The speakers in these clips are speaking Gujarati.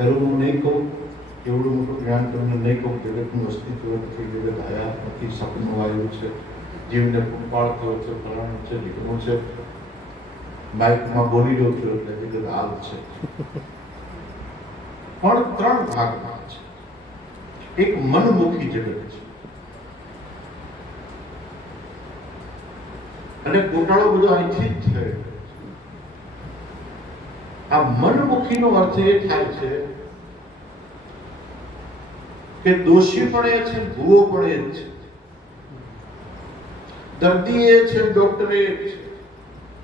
પેલું હું નહીં કહું, એવડું મોટું જ્ઞાન તમને નહીં કહું. જગતનું અસ્તિત્વ નથી, જગત આયા નથી, સપનું આવ્યું છે, જીવને પાળતો છે, ફલાણું છે, ઢીકણું છે, માઇકમાં બોલી રહ્યો છું એટલે જગત હાલ છે. પણ 3 ભાગમાં છે. એક મનમુખી જગત છે અને ગોટાળો બધો અહીંથી જ થયો. આ મનમુખીનો અર્થ એ થાય છે કે દોષી પણ એ છે, ભૂવો પણ એ છે, દર્દી એ છે, ડોક્ટર એ છે,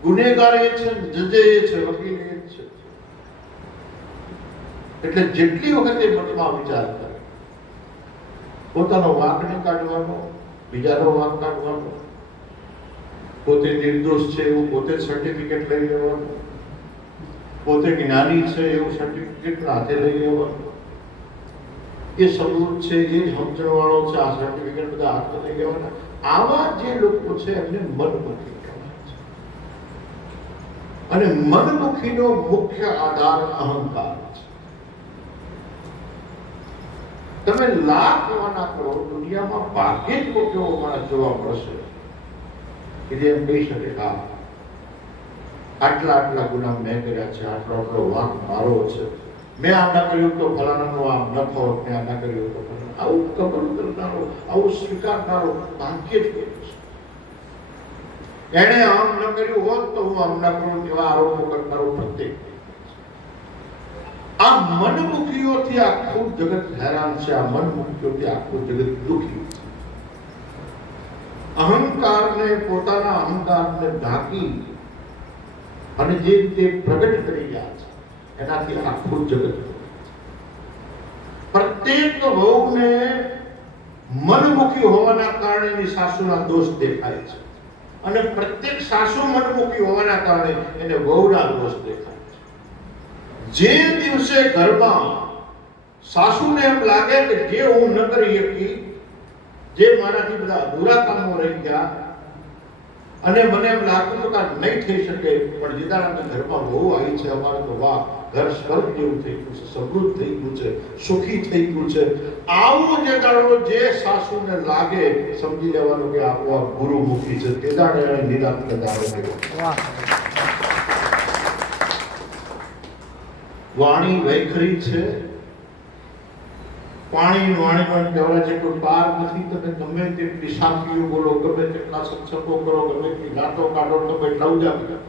ગુનેગાર એ છે, જજ એ છે, વકીલ એ છે. એટલે જેટલી વખત એ મનમાં વિચાર કરે, પોતાનો વાંક નહીં કાઢવાનો, બીજાનો વાંક કાઢવાનો, પોતે નિર્દોષ છે એવું પોતે સર્ટિફિકેટ લઈ લેવાનું, પોતે જ્ઞાની છે એવું સર્ટિફિકેટ હાથે લઈ લેવાનું, એ સમૃદ્ધ છે, એ સમજણવાળો છે, આ સર્ટિફિકેટ બધા હાથે લઈ લેવાના. આવા જે લોકો છે એમને મનમુખી કહેવાય છે. અને મનમુખીનો મુખ્ય આધાર અહંકાર છે. તમે લાખ જોવાના કરો, દુનિયામાં ભાગ્યે જ કોઈ એવો માણસ જોવા મળશે કે જે એમ કહી શકે હા આટલા ગુના મેં કર્યા છે, આટલો વાંક મારો છે, મેં આમ ના કર્યું તો ફલાણાનો આમ ન થયો, મેં આમ ના કર્યું તો ફલાણા. આવું કબૂલ કરનારો, આવું સ્વીકારનારો ભાગ્યે જ કોઈ છે. એણે આમ ન કર્યું હોત તો હું આમ ના કરું એવા આરોપો કરનારો પ્રત્યેક. આ મનમુખીઓથી આખું જગત હેરાન છે. આ મનમુખીઓથી આખું જગત દુઃખી છે. અહંકારને, પોતાના અહંકારને ઢાંકી અને જે રીતે પ્રગટ કરી રહ્યા છે એનાથી આખું જગત. પ્રત્યેક વહુને મનમુખી હોવાના કારણે એની સાસુના દોષ દેખાય છે અને પ્રત્યેક સાસુ મનમુખી હોવાના કારણે એને વહુના દોષ દેખાય છે. જે દિવસે ઘરમાં સાસુને એમ લાગે કે જે હું ન કરી શકી, જે મારાથી બધા અધૂરા કામો રહી ગયા અને મને એમ લાગતું હતું કે નહીં થઈ શકે, પણ જેદાણા ઘરમાં બહુ આવી છે, અમારે તો વાહ ઘર સ્વર્ગ જેવું થઈ ગયું છે, સમૃદ્ધ થઈ ગયું છે, સુખી થઈ ગયું છે. આવું જે દાડો જે સાસુને લાગે સમજી લેવાનું કે આ ગુરુમુખી છે. તે દાડે નિરાંત દાડો વાહ. વાણી વૈખરી છે, પાણી વાણીમાં કહેવાય છે કોઈ પાર નથી. તમે ગમે તેટલી સાફીઓ બોલો, ગમે તેટલા સત્સંગો કરો, ગમે તેટલી ગાતો કાઢો, તમે લવજા બધા,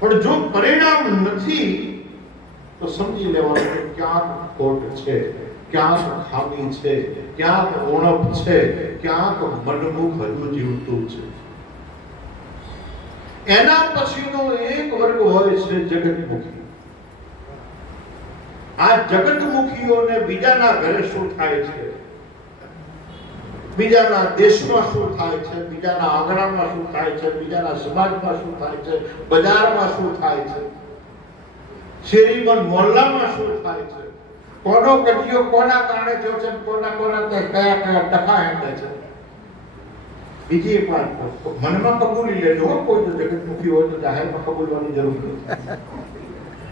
પણ જો પરિણામ નથી તો સમજી લેવાનું કે ક્યાંક ખોટ છે, ક્યાંક ખામી છે, ક્યાંક ઉણપ છે, ક્યાંક મનમુખ હજુ જીવતું છે. એના પછીનો એક વર્ગ હોય છે જગતમુખી. આ જગતમુખીઓને બીજાના ઘરે શું થાય છે, બીજાના દેશમાં શું થાય છે, બીજાના આંગણામાં શું થાય છે, બીજાના સમાજમાં શું થાય છે, બજારમાં શું થાય છે, શેરીમાં મોહલ્લામાં શું થાય છે, કોનો કટિયો કોના કારણે થયો છે, કોના કયા ટકા હેઠે છે. બીજી એક વાત મનમાં કબૂલી લેજો, કોઈ જો જગતમુખી હોય તો જાહેરમાં કબૂલવાની જરૂર નથી.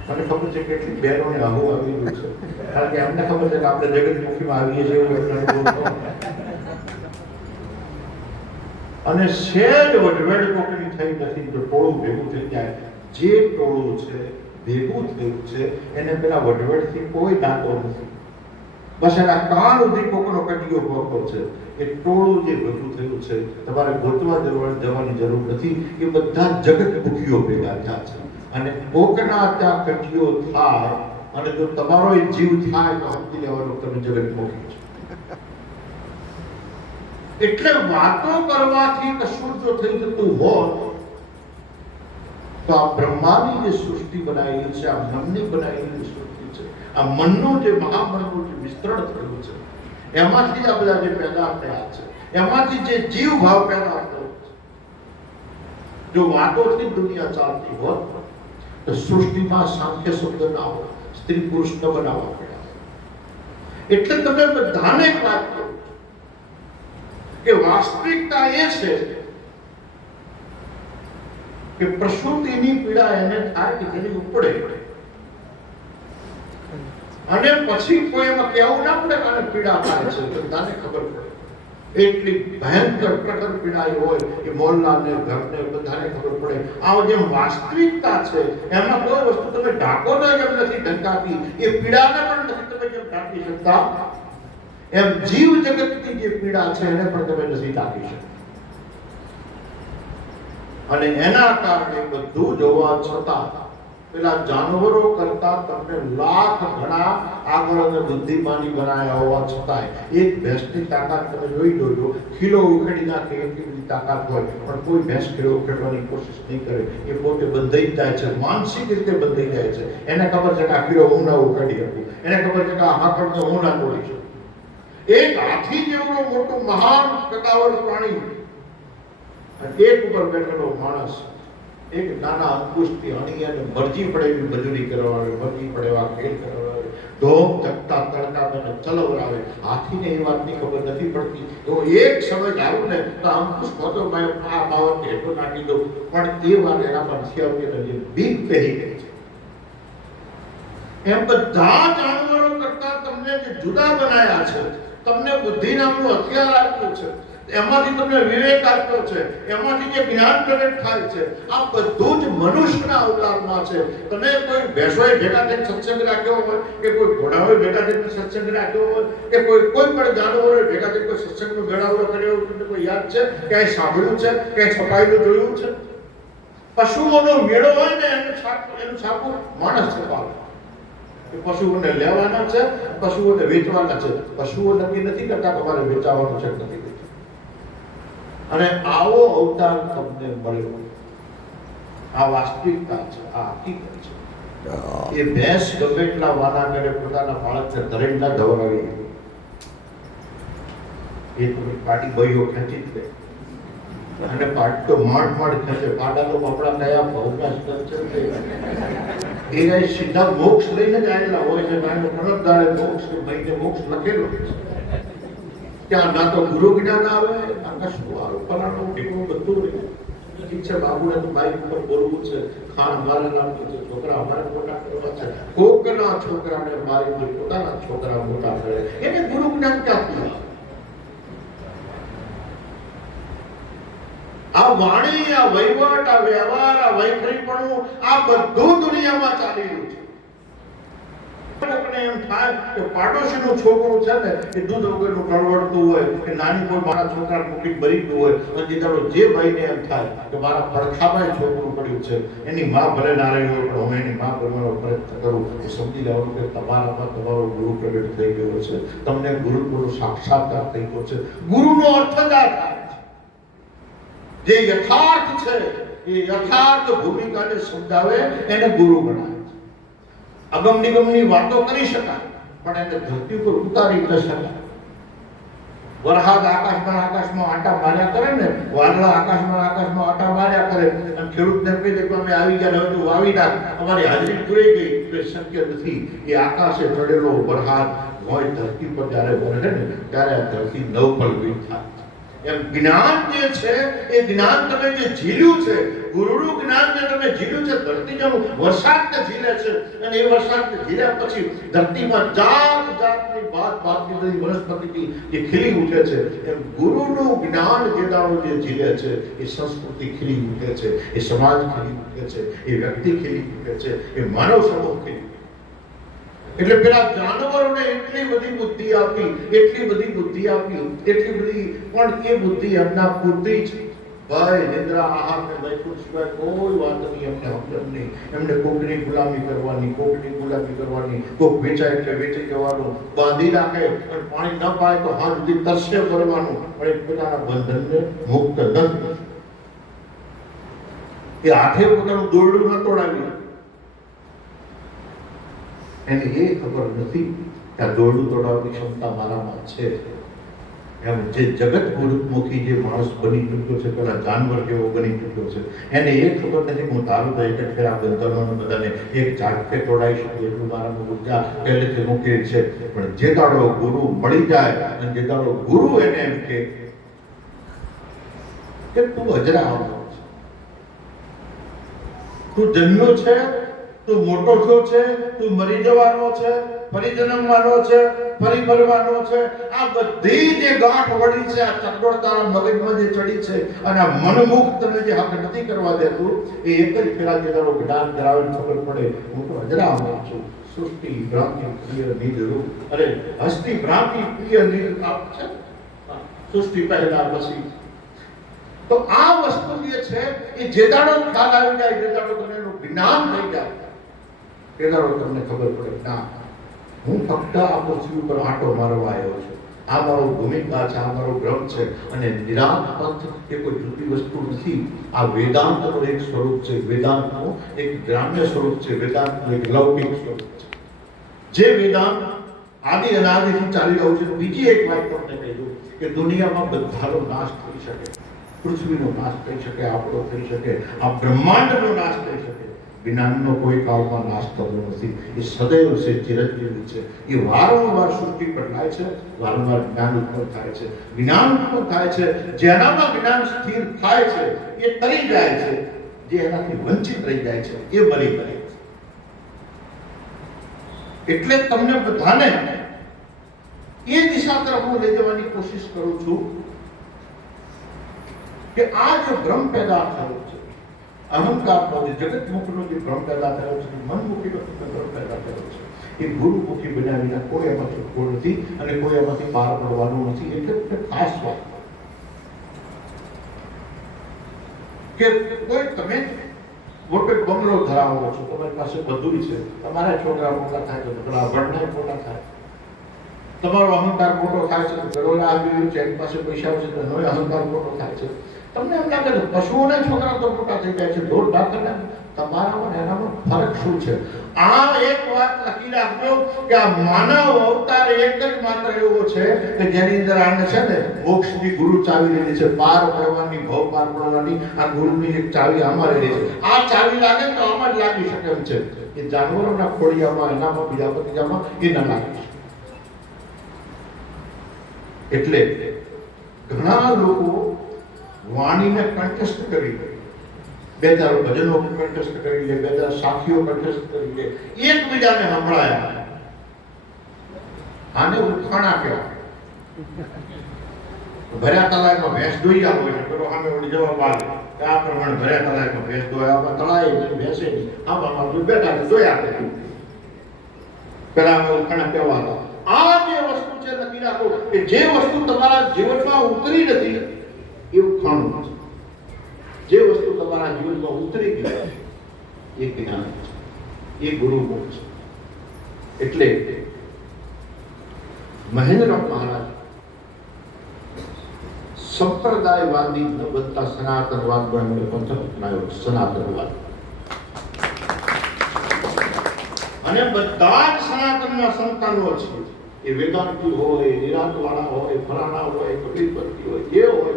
મને ખબર છે કેટલી બહેનોને આવું આવી ગયું છે, કારણ કે અમને ખબર છે કે આપણે જગતમુખીમાં આવીએ છીએ અને સેજ વઢવેડ કોકની થઈ નથી તો ટોળું ભેગું થઈ જાય. જે ટોળું છે ભેગું થયું છે એને પેલા વઢવેડથી કોઈ નાતો નથી. બસ એના કાન સુધી કોકનો કટિયો ભોગવો છે. એ ટોળું જે ભેગું થયું છે તમારે ગોતવા જવાની જરૂર નથી. એ બધા જગતમુખીઓ ભેગા થયા છે અને કોકના ત્યાં કટિયો થાય અને જો તમારો જીવ થાય તો સમજી લેવાનું તમે જગતમુખી છો. એટલે વાતો કરવાથી કશું જો થઈ જતું હોત તો આ બ્રહ્માની જે સૃષ્ટિ બનાવેલી છે, આ મનની બનાવેલી સૃષ્ટિ છે, આ મનનું જે મહામનનું જે વિસ્તરણ થયું છે, એમાંથી જ આ બધા જે પેદા થયા છે, એમાંથી જે જીવ ભાવ પેદા થયો છે. જો વાતોથી દુનિયા ચાલતી હોત તો સૃષ્ટિમાં સાંખ્ય શબ્દ ના હોય, સ્ત્રી પુરુષ ન બનાવવા પડ્યા. એટલે તમે બધાને એક વાત કહું કે વાસ્તવિકતા એ છે કે પ્રસૂતિની પીડા એને થાય કે જેની ઉપડે અને પછી કોઈ એમાં કહેવું ના પડે કે આને પીડા થાય છે, બધાને ખબર પડે. એટલી ભયંકર પ્રખર પીડા હોય કે મોહલ્લાને ઘરને બધાને ખબર પડે. આ જે વાસ્તવિકતા છે એમાં કોઈ વસ્તુ તમે ઢાંકો તો એમ નથી ઢંકાતી, એ પીડાને પણ નથી તમે જેમ ઢાંકી શકતા, એમ જીવ જગતની જે પીડા છે એને પણ તમે નથી ઢાંકી શકતા. અને એના કારણે બધું જોવા છતાં પેલા જાનવરો કરતા તમને લાખ ગણા આગળ અને બુદ્ધિમાની બનાવ્યા હોવા છતાં એક ભેંસની તાકાત તમે જોઈ જોજો, ખીલો ઉખેડી નાખે એટલી બધી તાકાત હોય, પણ કોઈ ભેંસ ખીલો ઉખેડવાની કોશિશ નહીં કરે. એ પોતે બંધાઈ જાય છે, માનસિક રીતે બંધાઈ જાય છે. એને ખબર છે કે આ ખીલો હું ના ઉખેડી શકું, એને ખબર છે કે આ હાકડને હું ના તોડી શકું. એક હાથી જેવડો મોટું મહાન કદાવર પ્રાણી, એક ઉપર બેઠેલો માણસ એક નાના અંકુશથી હણી અને મરજી પડે એવી મજૂરી કરવાવે, મરજી પડે એવા ખેલ કરાવે, ધોમ ધકતા તડકા ચલવરાવે. હાથીને એ વાતની ખબર નથી પડતી. તો એક સમય આવ્યું ને તો અંકુશ હોતો ભાઈ આ બાવત હેઠો નાખી દો, પણ એ વાત એના પર નથી આવતી એટલે બીક પહેરી ગઈ છે. એમ બધા જાનવરો કરતા તમને જે જુદા બનાયા છે, તમને બુદ્ધિ નામનું હથિયાર આપ્યું છે, એમાંથી તમને વિવેક આપ્યો છે, એમાંથી જે જ્ઞાન પ્રગટ થાય છે, આ બધું જ મનુષ્યના અવતારમાં છે. તમે કોઈ ભેંસોએ ભેગા થઈને સત્સંગ રાખ્યો હોય કે કોઈ ઘોડાઓએ ભેગા થઈને સત્સંગ રાખ્યો હોય કે કોઈ પણ જાનવરોએ ભેગા થઈને કોઈ સત્સંગનો મેળાવડો કર્યો હોય, તમને કોઈ યાદ છે? ક્યાંય સાંભળ્યું છે? ક્યાંય છપાયેલું જોયું છે? પશુઓનો મેળો હોય ને એનું છાપું માણસ છપાવે. પશુઓને લેવાના છે, પશુઓને વેચવાના છે. પશુઓ નક્કી નથી કરતા કે અમારે વેચાવાનું છે નથી. અને આવો અવતાર તમને મળ્યો, આ વાસ્તવિકતા છે, આ હકીકત છે. એ ભેંસ ગમે એટલા વાના કરે પોતાના બાળકને ધરેણ ના ધવરાવી, એ તો પાટી બઈઓ ખેંચી જ લે. અને પાટ તો માંડ ખેંચે. પાડા તો આપણા કયા ભવના સ્તર છે, એ સીધા મોક્ષ લઈને જ આવેલા હોય છે. નાનો અનંતદાળે મોક્ષ મહિને મોક્ષ લખેલો છે. ત્યાં ના તો ગુરુ જ્ઞાન આવે, ના કશું આવે, ફલાણું ટીકું બધું રહે. ઠીક છે, બાબુને તો બાઈક પર બોલવું છે, ખાન મારે નાખવું છે, છોકરા અમારે મોટા કરવા છે, કોકના છોકરાને મારી પોતાના છોકરા મોટા કરે, એને ગુરુ જ્ઞાન ક્યાંથી આવે? આ વાણી, આ વહીવટ, આ વ્યવહાર, આ વૈખરીપણું, આ બધું દુનિયામાં ચાલી રહ્યું છે. કોકને એમ થાય કે પાડોશીનું છોકરું છે ને એ દૂધ વગરનું કળવડતું હોય કે નાની કોઈ મારા છોકરાને મૂકીને મરી ગયું હોય, અને દીદાડો જે ભાઈને એમ થાય કે મારા પડખામાં છોકરું પડ્યું છે, એની માં ભલે ના રહી હોય પણ હું એની માં બનવાનો પ્રયત્ન કરું, એ સમજી લેવાનું કે તમારામાં તમારો ગુરુ પ્રગટ થઈ ગયો છે, તમને ગુરુનો સાક્ષાત્કાર થઈ ગયો છે. ગુરુનો અર્થ જ આ થાય છે. જે યથાર્થ છે એ યથાર્થ ભૂમિકાને સમજાવે એને ગુરુ ગણાય. અગમ નિગમની વાતો કરી શકાય પણ એને ધરતી પર ઉતારી ન શકાય. વરસાદ આકાશમાં આટા માર્યા કરે ને, વાદળા આકાશમાં આટા માર્યા કરે અને ખેડૂતને કહી દે કે અમે આવી ગયા, હવે તું વાવી નાખ, અમારી હાજરી પૂરી ગઈ, તો શક્ય નથી. એ આકાશે ચડેલો વરસાદ હોય ધરતી પર જ્યારે વરસે ને ત્યારે આ ધરતી નવફળવી થાય. એમ જ્ઞાન જે છે એ જ્ઞાન તમે જે ઝીલ્યું છે, ગુરુનું જ્ઞાન જે તમે ઝીલ્યું છે, ધરતી જેનું વરસાદને ઝીલે છે, અને એ વરસાદને ઝીલ્યા પછી ધરતીમાં જાત જાતની ભાતની બધી વનસ્પતિ જે ખીલી ઉઠે છે, એમ ગુરુનું જ્ઞાન જે દાડો જે ઝીલે છે એ સંસ્કૃતિ ખીલી ઉઠે છે, એ સમાજ ખીલી ઉઠે છે, એ વ્યક્તિ ખીલી ઉઠે છે, એ માનવ સમૂહ ખીલી. એટલે પેલા જાનવરોને એટલી બધી બુદ્ધિ આપી, એટલી બધી, પણ એ બુદ્ધિ એમના પૂરતી જ. ભાઈ નિદ્રા આહાર ને વૈકુંઠ સિવાય કોઈ વાત નહીં એમને સમજણ નહીં. એમને કોકની ગુલામી કરવાની, કોક વેચાય એટલે વેચી જવાનું, બાંધી રાખે અને પાણી ન પાય તો હાથ સુધી તરસ્ય કરવાનું, પણ એ પોતાના બંધનને મુક્ત નથી. એ હાથે પોતાનું દોરડું ન તોડાવ્યું, એને એ ખબર નથી કે આ દોરડું તોડાવવાની ક્ષમતા મારામાં છે. એમ જે જગત ગુરુમુખી જે માણસ બની ચૂક્યો છે, પેલા જાનવર જેવો બની ચૂક્યો છે, એને એ ખબર નથી હું તારું તો એક જ આ બંધનોને બધાને એક ઝાટકે તોડાવી શકું એટલું મારામાં ઉર્જા પહેલેથી મૂકેલી છે. પણ જે દાડો ગુરુ મળી જાય અને જે દાડો ગુરુ એને એમ કે તું હજરા આવતો છે, તું જન્મ્યો છે તું મોટો થયો છે, તું મરી જવાનો છે, ફરી જન્મવાનો છે, ફરી મરવાનો છે. આ બધી જે ગાંઠ વળી છે, આ ચકડોળ તારા મગજમાં જે ચડી છે, અને આ મનમુખ તને જે હક નથી કરવા દેતું, એ એક જ ફેરા જે તારો જ્ઞાન ધરાવે ખબર પડે, હું તો અજરામણ છું. સૃષ્ટિ ભ્રાંતિ પ્રિય નિજ રૂપ, અરે હસ્તી ભ્રાંતિ પ્રિય નિજ રૂપ છે. સૃષ્ટિ પહેલા પછી તો આ વસ્તુ જે છે એ જે દાડો ખ્યાલ આવી જાય, જે દાડો તને એનું જ્ઞાન થઈ જાય, તે દાડો તમને ખબર પડે ના, હું ફક્ત આ પૃથ્વી ઉપર આંટો મારવા આવ્યો છું. આ મારો ભૂમિકા છે, આ મારો ગ્રહ છે, અને નિરાંત પંથ એ કોઈ જુદી વસ્તુ નથી. આ વેદાંતનું એક સ્વરૂપ છે, વેદાંતનું એક ગ્રામ્ય સ્વરૂપ છે, વેદાંતનું એક લૌકિક સ્વરૂપ છે. જે વેદાંત આદિ અનાદિથી ચાલી રહ્યું છે. બીજી એક વાત તમને કહી દઉં કે દુનિયામાં બધાનો નાશ થઈ શકે, પૃથ્વીનો નાશ થઈ શકે, આપણો થઈ શકે, આ બ્રહ્માંડનો નાશ થઈ શકે. જ્ઞાનનો કોઈ કાળમાં નાશ થતો નથી. એ સદૈવ છે, ચિરંજીવી છે. એ વારંવાર સૃષ્ટિ બદલાય છે, વારંવાર જ્ઞાન ઉત્પન્ન થાય છે, જ્ઞાન ઉત્પન્ન થાય છે. જેનામાં જ્ઞાન સ્થિર થાય છે એ તરી જાય છે, જે એનાથી વંચિત રહી જાય છે એ મરી જાય છે. એટલે તમને બધાને એ દિશા તરફ હું લઈ જવાની કોશિશ કરું છું કે આ જે ભ્રમ પેદા થયો છે, અહંકારનો જે જગતમુખનો જે ભ્રમ પેદા થયો છે, મનમુખીનો ભ્રમ પેદા થયો છે, એ ગુરુમુખી બન્યા વિના કોઈ એમાં છૂટકો નથી અને કોઈ એમાંથી પાર પડવાનું નથી. એટલે ખાસ વાત કે કોઈ તમે મોટો બંગલો ધરાવો છો, તમારી પાસે બધું છે, તમારા છોકરા મોટા થાય તો છોકરા ભણનાર મોટા થાય, તમારો અહંકાર મોટો થાય છે તો ઘરોડા આવી રહ્યું છે, એની પાસે પૈસા છે તો એનો અહંકાર મોટો થાય છે. તમને એમ લાગે છે પશુઓના છોકરા તો મોટા થઈ જાય છે, દોઢ ડાકરના, તમારામાં એનામાં ફરક શું છે? આ એક વાત લખી રાખજો કે આ માનવ અવતાર એક જ માત્ર એવો છે કે જેની અંદર આને છે ને મોક્ષની ગુરુ ચાવી રહેલી છે, પાર પડવાની, ભવ પાર પડવાની. આ ગુરુની એક ચાવી આમાં રહેલી છે. આ ચાવી લાગે તો આમાં જ લાગી શકે એમ છે. એ જાનવરોના ખોડિયામાં, એનામાં, બીજા બધામાં એ ના લાગી શકે. એટલે ઘણા લોકો વાણીને કંઠસ્થ કરી લે, બે ચાર ભજનો કંઠસ્થ કરી લે, બે ચાર સાખીઓ કંઠસ્થ કરી લે, એકબીજાને સંભળાયા. આને ઉખાણા કહેવાય. ભર્યા તળાવમાં ભેંસ દોઈ આવો છે, પેલો સામે ઓલી જવાબ આવે કે આ પ્રમાણે ભર્યા તળાવમાં ભેંસ દોયા, તળાવે નહીં, ભેંસે નહીં, આમાં બેઠા દોયા કરે. પેલા ઉખાણા કહેવાતા. આ જે વસ્તુ છે નક્કી રાખો કે જે વસ્તુ તમારા જીવનમાં ઉતરી નથી એ ઉખાણું છે. જે વસ્તુ તમારા જીવનમાં ઉતરી ગઈ એ જ્ઞાન છે, એ ગુરુમુખ છે. એટલે મહેન્દ્ર મહારાજ સંપ્રદાયવાદી ન બનતા સનાતનવાદનો એમણે પંથ અપનાવ્યો. સનાતનવાદ અને બધા જ સનાતનના સંતાનો છે. એ વેદાંતિ હોય, નિરાંતવાળા હોય, ફલાણા હોય, કબીરપંથી હોય, જે હોય,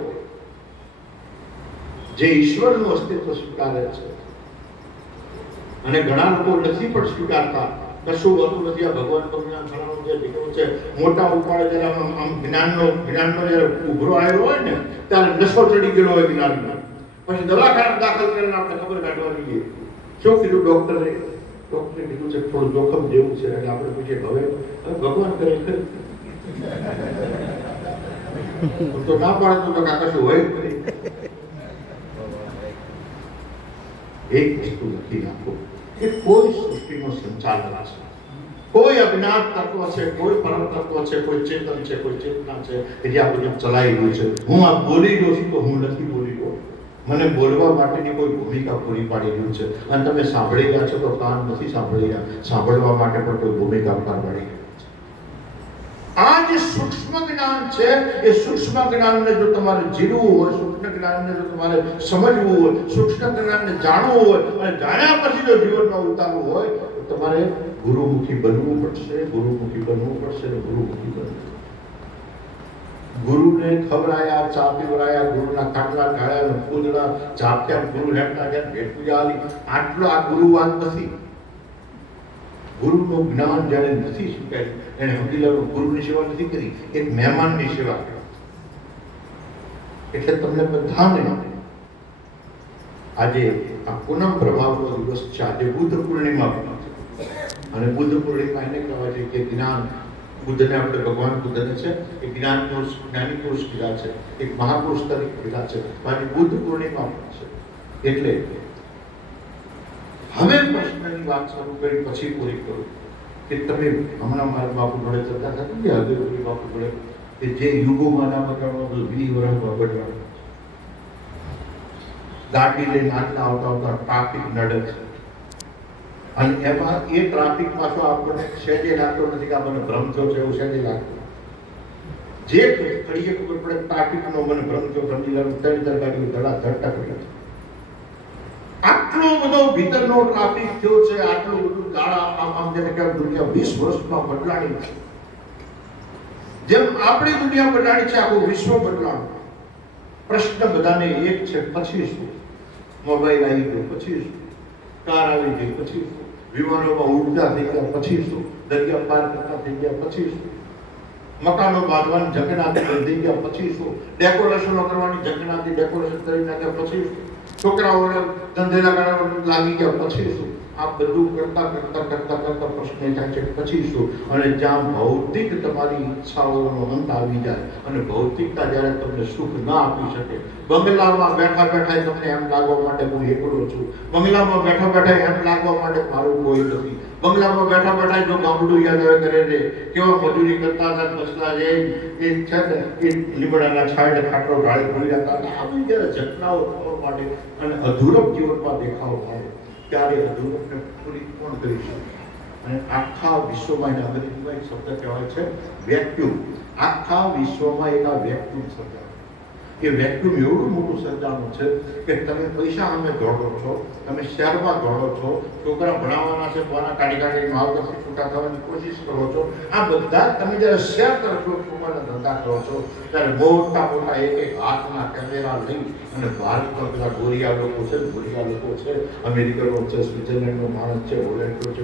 જે ઈશ્વરનું અસ્તિત્વ સ્વીકારે છે. અને ઘણા લોકો નથી પણ સ્વીકારતા, કશું હોતું નથી. આ ભગવાન તમને ફલાણું જે નીકળ્યું છે, મોટા ઉપાડે જયારે આમ જ્ઞાનનો જયારે ઉભરો આવ્યો હોય ને ત્યારે નશો ચડી ગયેલો હોય જ્ઞાનનો. પછી દવાખાને દાખલ કરીને આપણે ખબર કાઢવાની છે. શું કીધું ડોક્ટરે? ડોક્ટરે કીધું છે થોડું જોખમ જેવું છે. એટલે આપણે પૂછીએ હવે ભગવાન કરે ખરી તો ના પાડે તો કશું હોય જ નહીં. એક વસ્તુ લખી નાખો કે કોઈ સૃષ્ટિનો સંચાલક છે, કોઈ અજ્ઞાત તત્વ છે, કોઈ પરમ તત્વ છે, કોઈ ચેતન છે, કોઈ ચેતના છે કે જે આ બધું ચલાવી રહ્યું છે. હું આ બોલી રહ્યો છું તો હું નથી બોલી રહ્યો, મને બોલવા માટેની કોઈ ભૂમિકા પૂરી પાડી રહ્યું છે. અને તમે સાંભળી રહ્યા છો તો કાન નથી સાંભળી રહ્યા, સાંભળવા માટે પણ કોઈ ભૂમિકા પાડી રહી છે. આ જે સૂક્ષ્મ જ્ઞાન છે એ સૂક્ષ્મ જ્ઞાનને જો તમારે જીરવું હોય, સૂક્ષ્મ જ્ઞાનને જો તમારે સમજવું હોય, સૂક્ષ્મ જ્ઞાનને જાણવું હોય અને જાણ્યા પછી જો જીવનમાં ઉતારવું હોય તો તમારે ગુરુમુખી બનવું પડશે, ગુરુમુખી બનવું પડશે, ગુરુમુખી બનવું. ગુરુને ખબરાયા, ચા પીવરાયા, ગુરુના ખાટલા ઢાળ્યા, પૂજણા જાપ્યા, ગુરુ હેઠા ગયા, ભેટ પૂજા આલી. આટલો આ ગુરુવાદ નથી. ગુરુનું જ્ઞાન જ્યારે નથી સ્વીકાર્યું, એને સમજી લેવાનું ગુરુની સેવા નથી કરી, એક મહેમાનની સેવા કરી. એટલે તમને બધાને આજે આ પૂનમ પ્રભાવનો દિવસ છે. આજે બુદ્ધ પૂર્ણિમા પણ છે અને બુદ્ધ પૂર્ણિમા એને કહેવાય છે કે જ્ઞાન બુદ્ધને આપણે ભગવાન બુદ્ધને છે એ જ્ઞાન પુરુષ જ્ઞાની પુરુષ કીધા છે, એક મહાપુરુષ તરીકે કીધા છે. આજે બુદ્ધ પૂર્ણિમા પણ છે. એટલે હવે પ્રશ્નની વાત શરૂ કરી પછી પૂરી કરું કે તમે હમણાં મારા બાપુ જોડે ચર્ચા થતી કે હવે પૂરી બાપુ જોડે કે જે યુગોમાં ના બગાડવાનું 20 વર્ષમાં બગાડવાનું ગાડી લઈને આટલા આવતા ટ્રાફિક નડે છે અને એમાં એ ટ્રાફિક પાછો આપણને સહેજે લાગતો નથી કે આપણને ભ્રમ થયો છે એવું સહેજે લાગતું. જે ઘડીએ ખબર પડે ટ્રાફિકનો મને ભ્રમ થયો સમજી લેવાનું તરી ગાડીઓ ધડાધડ ટકરી. આટલો બધો ભીતરનો ટ્રાફિક થયો છે, આટલું બધું આમ જેને કહેવાય દુનિયા 20 વર્ષમાં બદલાણી છે. જેમ આપણી દુનિયા બદલાણી છે, આખું વિશ્વ બદલાણું. પ્રશ્ન બધાને એક છે, પછી શું? મોબાઈલ આવી ગયો પછી શું? કાર આવી ગઈ પછી શું? વિમાનોમાં ઉડતા થઈ ગયા પછી શું? દરિયા પાર કરતા થઈ ગયા પછી શું? મકાનો બાંધવાની ઝંખનાથી બંધી ગયા પછી શું? ડેકોરેશનો કરવાની ઝંખનાથી ડેકોરેશન કરી નાખ્યા પછી શું? છોકરાઓને ધંધેલા કરવા લાગી ગયા પછી શું? આ બધું કરતા પ્રશ્ન થાય છે પછી શું? અને જ્યાં ભૌતિક તમારી ઈચ્છાઓનો અંત આવી જાય અને ભૌતિકતા જ્યારે તમને સુખ ના આપી શકે, બંગલામાં બેઠા બેઠા તમને એમ લાગવા માટે હું એકલો છું, બંગલામાં બેઠા બેઠા એમ લાગવા માટે મારું કોઈ નથી, બંગલામાં બેઠા બેઠા જો ગામડું યાદ આવે કરે રે કેવા મજૂરી કરતા હતા, ફસલા એ છે ને એ લીમડાના છાંયે ખાટલો ઢાળી ભરી હતા. આવી જ્યારે ઘટનાઓ થવા માટે અને અધૂરપ જીવનમાં દેખાવ થાય ત્યારે અધૂરપને પૂરી કોણ કરી શકે? અને આખા વિશ્વમાં એના અંગ્રેજીમાં એક શબ્દ કહેવાય છે વેક્યુમ. આખા વિશ્વમાં એક આ વેક્યુમ સર્જાય. એ વેક્યુમ એવડું મોટું સર્જાનું છે કે તમે પૈસા સામે દોડો છો, તમે શહેરમાં દોડો છો, છોકરા ભણાવવાના છે પોના કાઢી માવતરથી છૂટા થવાની કોશિશ કરો છો. આ બધા તમે જ્યારે શહેર તરફ છોકરાના ધંધા કરો છો ત્યારે મોટા મોટા એક હાથના કેમેરા લઈ અને ભારતમાં પેલા ગોરિયા લોકો છે, અમેરિકનો છે, સ્વિટ્ઝરલેન્ડનો માણસ છે, હોલેન્ડનો છે,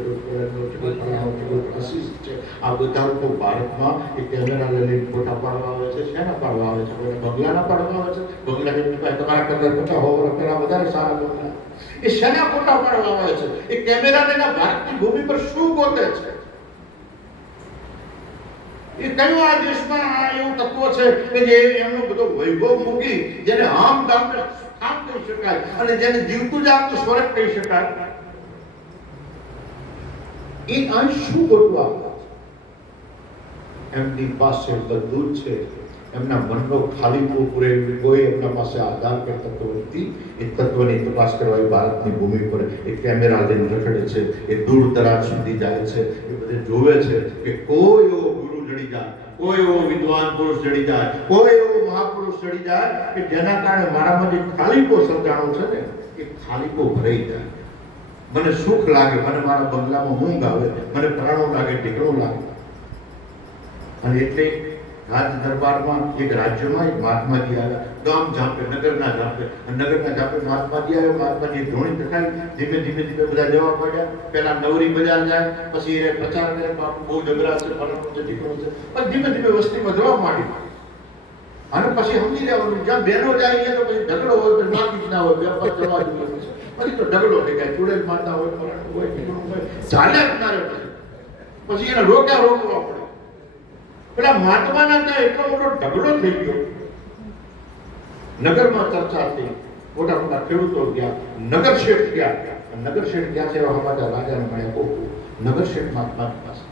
છે, આ બધા લોકો ભારતમાં એ કેમેરા લઈને ફોટા પાડવા આવે છે. શેના પાડવા આવે છે? કોઈને બંગલાના પાડવા આવે છે. બંગલા જેમની પાસે તમારા કરતા 50 વર્ષ પહેલા વધારે સારા બંગલા. એ શેના ફોટા પાડવા આવે છે? એ કેમેરા લઈને ભારતની ભૂમિ પર શું ગોતે છે? એ કયો આ દેશમાં આ એવું તત્વ છે કે જે એમનો બધો વૈભવ મૂકી જેને આમ દામને આમ કહી શકાય અને જેને જીવતું જાગતું સ્વર્ગ કહી શકાય, એ અહીં શું ગોતવા? એમની પાસે બધું જ છે. એમના મનનો ખાલીપો પૂરે કોઈ એમના પાસે આધાર કે તત્વ નથી. એ તત્વની તપાસ કરવા ભારતની ભૂમિ પર એ કેમેરા લઈને રખડે છે. એ દૂર દરાજ સુધી જાય છે. એ બધે જોવે છે કે કોઈ એવો ગુરુ જડી જાય, કોઈ એવો વિદ્વાન પુરુષ જડી જાય, કોઈ એવો મહાપુરુષ જડી જાય કે જેના કારણે મારામાં જે ખાલીપો સર્જાણો છે ને એ ખાલીપો ભરાઈ જાય. મને સુખ લાગે, મને મારા બંગલામાં ઊંઘ આવે, મને પ્રાણો લાગે, ઢીકણું લાગે. અને એટલે રાજ દરબારમાં એક રાજ્યમાં એક મહાત્માજી આવ્યા. ગામ ઝાંપે, નગરના ઝાંપે મહાત્માજી આવ્યા. મહાત્માજી ધોણી ટકાઈ ધીમે ધીમે બધા જવા પડ્યા. પહેલા નવરી બજાર જાય, પછી એ પ્રચાર કરે બહુ ઝઘડા છે, ફલાણું છે, ઢીકણું છે, પણ ધીમે ધીમે વસ્તી વધવા માંડી. અને પછી સમજી લેવાનું જ્યાં બહેનો જાય છે તો પછી ઝઘડો હોય તો નાખી જ ના હોય, વ્યાપાર જવા જોઈએ પછી તો ઝઘડો થઈ જાય, ચૂડેલ મારતા હોય, ફલાણું હોય, ઢીકણું હોય, ચાલ્યા જ ના રહે. પછી એને રોકવા પડે. પેલા મહાત્માના ત્યાં એટલો મોટો ઢગલો થઈ ગયો. નગરમાં ચર્ચા થઈ, મોટા મોટા ખેડૂતો ગયા, નગર શેઠ ગયા. નગર શેઠ ગયા છે એવા સમાચાર રાજાને મળ્યા. બહુ નગર શેઠ મહાત્માની પાસે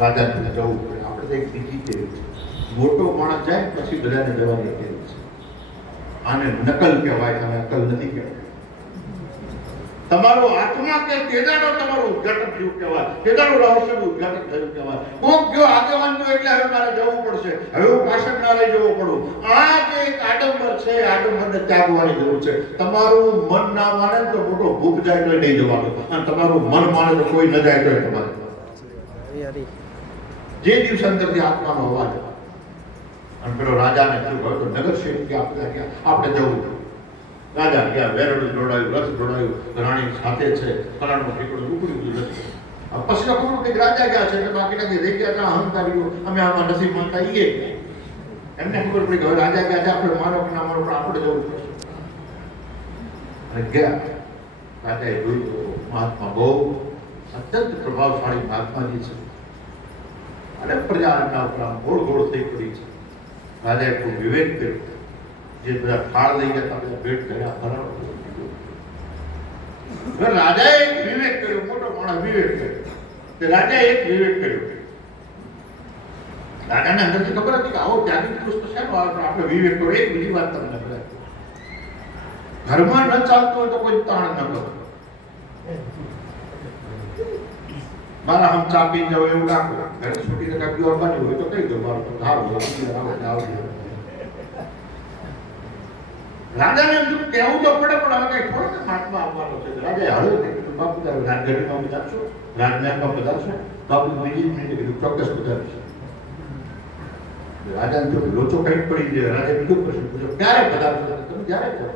રાજાને જવું પડે. આપણે તો એક બીજી ટેવ છે, મોટો માણસ જાય પછી બધાને જવાની ટેવ છે. આને નકલ કહેવાય, તમે અકલ નથી કહેવાય. તમારો આત્મા કે તેદાનો તમારો ઉદ્ઘાટન થયું કહેવાય, તેદાનો રહસ્યનું ઉદ્ઘાટન થયું કહેવાય. કોક જો આગેવાન જો એટલે હવે મારે જવું પડશે, હવે હું પાછળ ના લઈ જવું પડું. આ જે એક આડંબર છે, આડંબરને ત્યાગવાની જરૂર છે. તમારું મન ના માને તો મોટો ભૂખ જાય તો નહીં જવાનું, અને તમારું મન માને તો કોઈ ન જાય તો તમારે જે દિવસ અંદરથી આત્માનો અવાજ અને પેલો રાજાને થયું હવે તો નગર શેઠ કે આપણે જવું. રાજા ગયા, વેરડું જોડાયું, રસ જોડાયું, રાણી સાથે છે, ફલાણું ઠીકડું ઉપડ્યું બધું નથી. પછી ખબર કે રાજા ગયા છે એટલે બાકીના જે રહી ગયા અહંકારીઓ અમે આમાં નથી માનતા એ એમને ખબર પડી કે હવે રાજા ગયા છે, આપણે માનો કે ના માનો પણ આપણે જવું પડશે. અને ગયા. રાજાએ જોયું તો મહાત્મા બહુ અત્યંત પ્રભાવશાળી મહાત્માજી છે અને પ્રજા એમના ઉપર આમ ગોળ ગોળ થઈ પડી છે. રાજાએ ખૂબ વિવેક કર્યો. જે બધા થાળ લઈ ગયા હતા બધા ભેટ કર્યા ફરાવ. રાજાએ એક વિવેક કર્યો, મોટો માણસ વિવેક કર્યો. તે રાજાએ એક વિવેક કર્યો. રાજાને અંદરથી ખબર હતી કે આવો ત્યાગી પુરુષ તો શેનો આપણે વિવેક કરો. એક બીજી વાત તમને ખબર, ઘરમાં ન ચાલતું હોય તો કોઈ તાણ ન કરો. મારા હમ ચા પી જાવ એવું રાખો. ઘરે છોટી ટકા પીવા બની હોય તો કહી દો મારો તો ધારો આવજો. રાજાને એમ કહેવું તો પડે, પણ હવે કઈ થોડો મહાત્મા આવવાનો છે. રાજાએ હળવે કીધું બાપુ રાજગઢમાં પધારશો, રાજમહેલમાં પધારશો. બાપુ બીજી મિનિટે કીધું ચોક્કસ પધારશો. રાજાને તો લોચો કઈ પડી ગયો. રાજા બીજો પ્રશ્ન પૂછ્યો, ક્યારે પધારશો? તમે ક્યારે કહો?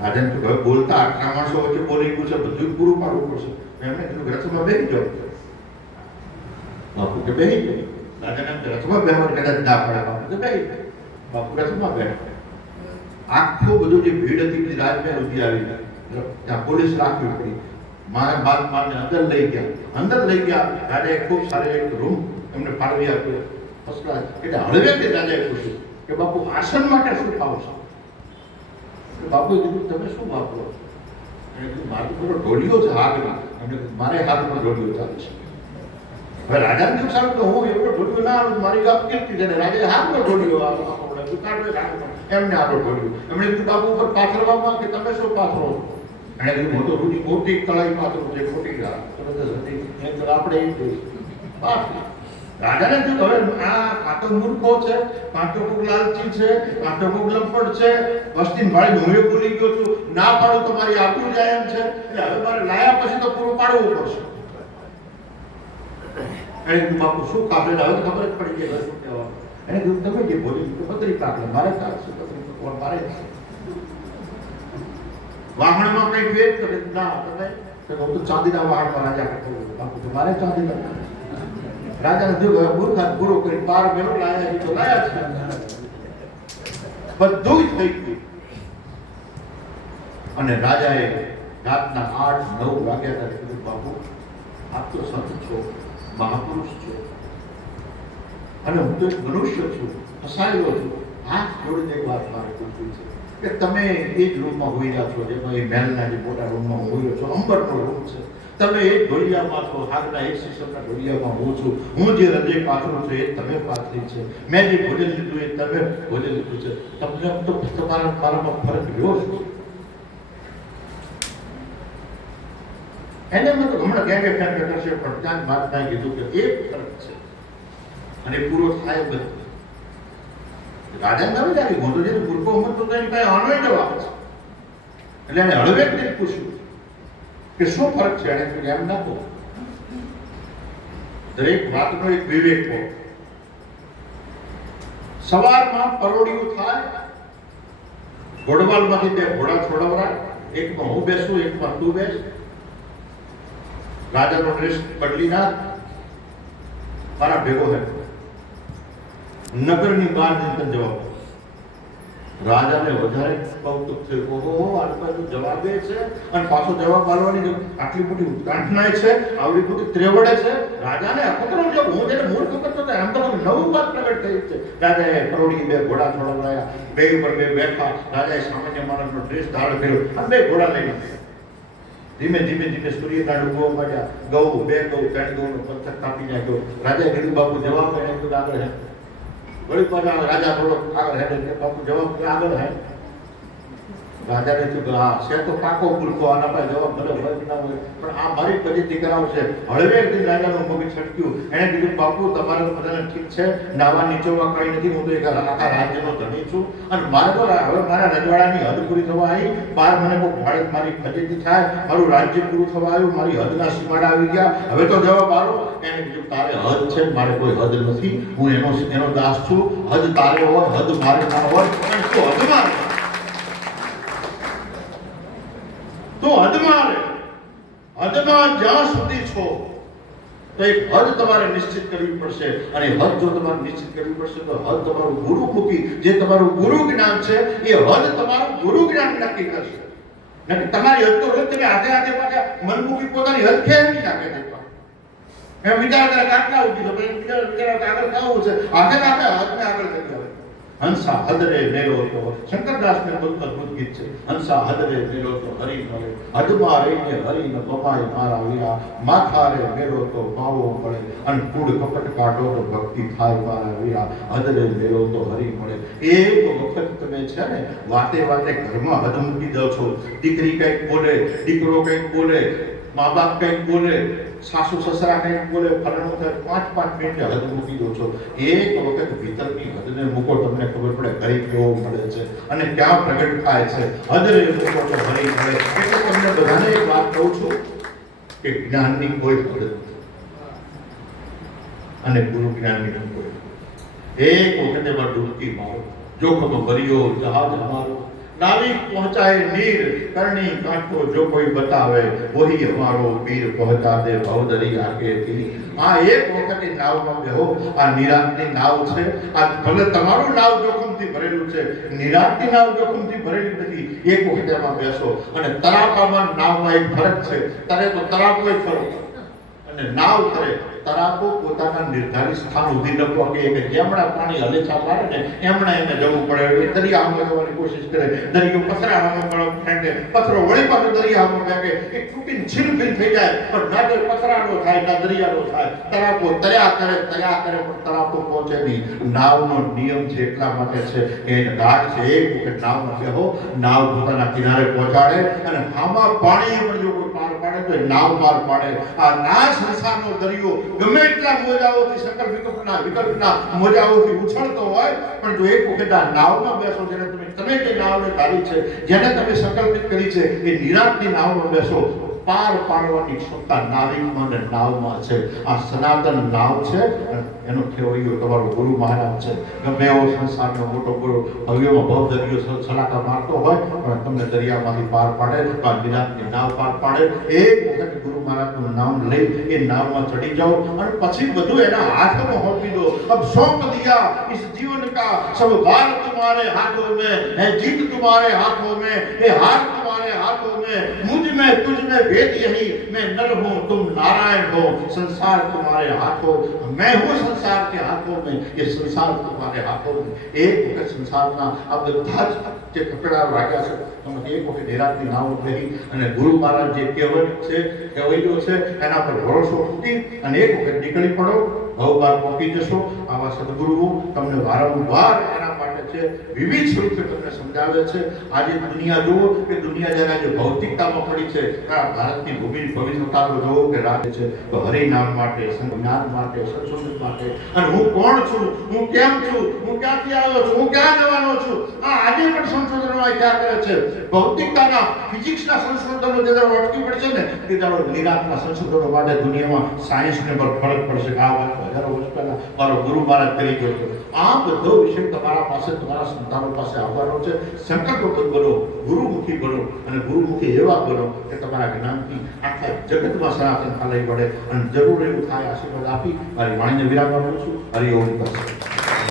રાજાને તો હવે બોલતા આટલા માણસો વચ્ચે બોલી ગયું છે, બધું પૂરું પાડવું પડશે. એમણે કીધું રથમાં બેસી જાઓ. બાપુ કે બેસી જાય. રાજાને રથમાં બેસવા કદાચ ના પડે. બાપુ તો બેસી જાય. બાપુ રથમાં બેઠા. આખું બધું જે ભીડ હતી બધી રાજમહેલ ઉભી આવી, ત્યાં પોલીસ રાખવી પડી. મારા બાદમાને અંદર લઈ ગયા. અંદર લઈ ગયા. રાજાએ ખૂબ સારી એક રૂમ એમને ફાળવી આપ્યો, ફર્સ્ટ ક્લાસ. એટલે હળવેથી રાજાએ પૂછ્યું કે બાપુ આસન માટે શું ફાવશે? બાપુએ કીધું તમે શું વાપરો? એને કીધું મારું થોડો ઢોલિયો છે હાથમાં. એમને કીધું મારે હાથમાં ઢોલિયો ચાલે છે. હવે રાજાને શું સારું કે હું એવડો ઢોલિયો ના આવું, મારી વાત કેટલી છે. રાજાએ હાથનો ઢોલિયો એમને આટલો ઢોલિયો. એમણે કીધું બાપુ ઉપર પાથરવામાં કે તમે શું પાથરો? એણે કીધું હું તો રૂની મોટી કળાઈ પાથરું છે, ખોટી આપણે એ પાથરી. રાજાને કીધું હવે આ કાંટો મૂર્ખો છે, કાંટો કોક લાલચી છે, કાંટો કોક લંપટ છે, વસ્તી મારી હું ભૂલી ગયો છું, ના પાડું તો મારી આટલું જાય એમ છે. એટલે હવે મારે લાયા પછી તો પૂરું પાડવું પડશે. એને કીધું બાપુ શું કાપે? હવે તો ખબર જ પડી ગઈ શું કહેવાનું. એને કીધું તમે જે બોલી બત્રી કાપે મારે ચાલશે, બત્રી મારે વાહણમાં કઈ ફેર કરે ના તમે હું તો ચાંદીના વાહણમાં રાજા કરતો. બાપુ તો મારે ચાંદીના. રાજાને થયું મૂર્ખાત પૂરો કરી 12 મહિનો લાયા છે તો લાયા છે. બધું જ થઈ ગયું. અને રાજાએ રાતના 8-9 વાગ્યા ત્યારે કીધું બાપુ આપ તો સંત છો, મહાપુરુષ છો, અને હું તો એક મનુષ્ય છું, ફસાયેલો છું. હાથ જોડીને એક વાત મારે પૂછવી છે કે તમે એ જ રૂમમાં હોઈ રહ્યા છો જેમાં એ મહેલના જે મોટા રૂમમાં હોઈ રહ્યો છો, અંબરનો રૂમ છે. તમે એક ઢોલિયામાં છો, હાગના એક શીશમના ઢોલિયામાં હું છું. હું જે હૃદય પાથરું છું એ તમે પાથરી છે. મેં જે ભોજન લીધું એ તમે ભોજન લીધું છે. તમને તો તમારા મારામાં ફરક રહ્યો છે. એને મેં તો હમણાં ગેંગે ફેંકે કરશે, પણ ત્યાં મહાત્માએ કીધું કે એક ફરક છે અને પૂરો થાય બધું. રાજાને નવી લાગી, હું તો જે મૂર્ખો હું તો તેની પાસે આનો જવાબ છે. એટલે એને હળવેકથી પૂછ્યું કે શું ફરક છે? એને કીધું એમ ના કહો, દરેક વાતનો એક વિવેક કહો. સવારમાં પરોડિયું થાય, ઘોડવાલમાંથી 2 ઘોડા છોડવરાય, એકમાં હું બેસું, એકમાં તું બેસ. રાજાનો ડ્રેસ બદલી ના, મારા ભેગો હે. નગરની બહાર જઈને જવાબ. રાજાને વધારે કૌતુક થયું. ઓહો આ બાજુ જવાબ એ છે અને પાછો જવાબ આપવાની આટલી મોટી ઉત્કંઠા છે, આવડી મોટી ત્રેવડે છે. રાજાને અપકરો જો હું જેને મૂર્ખ કરતો હતો એમ તો નવું વાત પ્રગટ થઈ છે. રાજાએ પરોડી 2 ઘોડા છોડાવ્યા, 2 ઉપર 2 બેઠા. રાજાએ સામાન્ય માણસનો ડ્રેસ ધારણ કર્યો અને 2 ઘોડા લઈને ધીમે ધીમે ધીમે સૂર્યના ડૂબવા માંડ્યા. ગૌ 2 ગૌ 3 ગૌનો પથ્થર કાપી નાખ્યો. રાજાએ કીધું બાપુ જવાબ એને કીધું આગળ હે. વળી પાછા રાજા થોડો આગળ હેડે, બાપુ જવાબ આગળ હે. રાજાને થયું હા છે તો પાકો પૂરકો, આના પાસે જવાબ ભલે હોય ના હોય પણ આ મારી પદ્ધતિ કરાવશે. હળવેકથી રાજાનું મગજ છટક્યું. એણે કીધું બાપુ તમારે બધાને ઠીક છે, નાવા નીચોવા કઈ નથી, હું તો એક આખા રાજ્યનો ધણી છું અને મારે તો હવે મારા રજવાડાની હદ પૂરી થવા આવી. બહાર મને કોઈ ભારત મારી ફજેતી થાય, મારું રાજ્ય પૂરું થવા આવ્યું, મારી હદના સીમાડા આવી ગયા, હવે તો જવાબ આવો. એને કીધું તારે હદ છે, મારે કોઈ હદ નથી, હું એનો દાસ છું. હદ તારે હોય, હદ મારે ના હોય, પણ તું હદમાં તો હદમાં જ્યાં સુધી છો તો એક હદ તમારે નિશ્ચિત કરવી પડશે, અને હદ જો તમારે નિશ્ચિત કરવી પડશે તો હદ તમારું ગુરુમુખી જે તમારું ગુરુ જ્ઞાન છે એ હદ તમારું ગુરુ જ્ઞાન નક્કી કરશે. નક્કી તમારી હદ તો રોજ તમે હાથે હાથે પાછા મનમુખી પોતાની હદ ખેર નહીં નાખે દેતા. એમ વિચાર કરે કાટલા ઉઠી તો વિચાર આગળ ખાવું છે, હાથે હાથે હદને આગળ કરી આવે. હંસા હદરે મેલો તો શંકરદાસને બહુ અદભુત ગીત છે. હંસા હદરે મેલો તો હરી મળે, હદમાં રહીને હરીને પમાય મારા વીરા, માથા રે મેલો તો પાવો પડે, અને કૂડ કપટ કાઢો તો ભક્તિ થાય મારા વીરા, હદરે મેલો તો હરી મળે. એક વખત તમે છે ને વાતે વાતે ઘરમાં હદ મૂકી દો છો. દીકરી કંઈક બોલે, દીકરો કંઈક બોલે, મા બાપ કંઈક બોલે, સાસુ સસરા કંઈક બોલે, ફલાણું થાય, 5-5 મિનિટે હદ મૂકી દો છો. એક વખત ભીતરની હદને મૂકો, તમને ખબર પડે હરી કેવો મળે છે અને ક્યાં પ્રગટ થાય છે. હદને મૂકો તો હરી મળે. એટલે તમને બધાને એક વાત કહું છું કે જ્ઞાનની કોઈ હદ નથી અને ગુરુ જ્ઞાનની કોઈ. એક વખતે એમાં ડૂબકી મારો, જોખમ ભર્યો જહાજ અમારો, नाविक पहुंचाए नीर, करनी कांटो जो कोई बतावे, वही हमारो पीर पहुंचा दे भवदरी आगे थी. आ एक वखत नाव में बेहो. आ निरांतनी नाव छे. आ भले तमारू नाव जोखमथी भरेલું છે, નિરાંતની નાવ જોખમથી ભરેલી નથી. એક વખત એમાં બેસો અને તરાપામાં નાવમાં એક ફરક છે. તરે તો તરાપો જ ફરક અને નાવ તરે. તરાપો પોતાના નિર્ધારિત સ્થાન ઉધી ન પહોંચે કે જેમણા પાણી હલેચા મારે ને એમણે એને જવું પડે. એટલે દરિયામાં જવાની કોશિશ કરે, દરિયો પથરાવાનો ફેંકે, પથરો વળી પાછો દરિયામાં ફેંકે, એક તૂટીને છીનભીન થઈ જાય, પણ ના તો પથરાનો થાય ના દરિયાનો થાય. તરાપો તર્યા કરે પણ તરાપો પહોંચે નહીં. નાવનો નિયમ છે એટલા માટે છે કે ઘાટ છે. એક વખત નાવમાં બેહો, નાવ પોતાના કિનારે પહોંચાડે અને આમાં પાણી પણ જો કોઈ પાર પાડે તો નાવ પાર પાડે. આ ના સંસારનો દરિયો ગમે એટલા મોજાઓથી સંકલ્પ વિકલ્પના મોજાઓથી ઉછળતો હોય, પણ જો એક વખત આ નાવમાં બેસો, જેને તમે જે નાવને ધારી છે, જેને તમે સંકલ્પિત કરી છે, એ નિરાંતની નાવમાં બેસો, પાર પાડવાની ક્ષમતા નાવિકમાં અને નાવમાં છે. આ સનાતન નાવ છે, એનો ખેવૈયો તમારો ગુરુ મહારાજ છે. ગમે એવો સંસારનો મોટો ગુરુ હવ્યમાં ભવ દરિયો સલાકા મારતો હોય, પણ તમને દરિયામાંથી પાર પાડે, તો આ નિરાંતની નાવ પાર પાડે. એક વખત ગુરુ મહારાજનું નામ લઈ એ નાવમાં ચડી જાઓ અને પછી બધું એના હાથમાં હોપી દો. અબ સौंप दिया इस जीवन का सब भार तुम्हारे हाथों में है, जीत तुम्हारे हाथों में, ये हार तुम्हारे हाथों में, मुझ में तुझ में भेद यही, मैं नर हूँ तुम नारायण हो, संसार तुम्हारे हाथों, मैं हूँ संसार के हाथों में, ये संसार तुम्हारे हाथों में. एक वखत संसाરના આ બધા જે કપડા રાખ્યા છે તમે એક વખત નિરાંતની નાવ રહી અને ગુરુ મહારાજ જે કહેવાયો છે એના પર ભરોસો મૂકી અને એક વખત નીકળી પડો, ભવપાર પહોંચી જશો. આવા સદગુરુઓ તમને વારંવાર એના માટે છે વિવિધ સ્વરૂપે તમને સમજાવે છે. આજે દુનિયા જુઓ કે દુનિયા જ્યારે આજે ભૌતિકતામાં પડી છે, ભારતની ભૂમિની પવિત્રતાનો જુઓ કે રાજ છે, તો હરિનામ માટે, જ્ઞાન માટે, સંશોધન માટે, અને હું કોણ છું, હું કેમ છું, હું ક્યાંથી આવ્યો છું, હું ક્યાં જવાનો છું, આ આજે પણ સંશોધનમાં ક્યાં કરે છે. ભૌતિકતાના ફિઝિક્સના સંશોધનો જે અટકી પડશે ને તે ચાલો નિરાંતના સંશોધનો માટે દુનિયામાં સાયન્સને પર ફરક પડશે. આ વાત હજારો વર્ષ પહેલા મારો ગુરુ મહારાજ કરી ગયો છે. આ બધો વિષય તમારા પાસે, તમારા સંતાનો પાસે આવવાનો છે. સંકલ્પ બનો, ગુરુમુખી બનો અને ગુરુમુખી એવા બનો કે તમારા જ્ઞાનથી આખા જગતમાં સનાતન ફાલાઈ પડે અને જરૂર એવું થાય. આશીર્વાદ આપી મારી વાણીને વિરામ આપું છું. હરિ ઓમ.